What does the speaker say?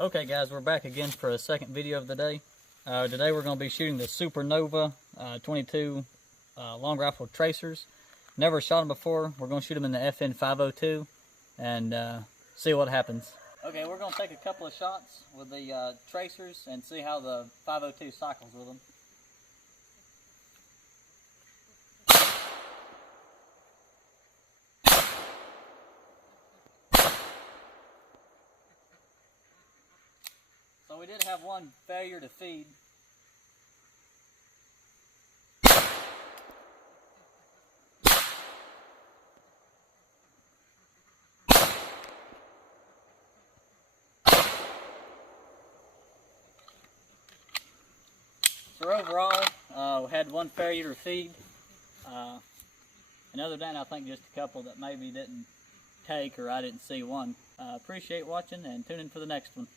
Okay guys, we're back again for a second video of the day. Today we're going to be shooting the Supernova 22 long rifle tracers. Never shot them before. We're going to shoot them in the FN502 and see what happens. Okay, we're going to take a couple of shots with the tracers and see how the 502 cycles with them. So we did have one failure to feed. So overall, we had one failure to feed. And other than that, I think just a couple that maybe didn't take or I didn't see one. Appreciate watching and tune in for the next one.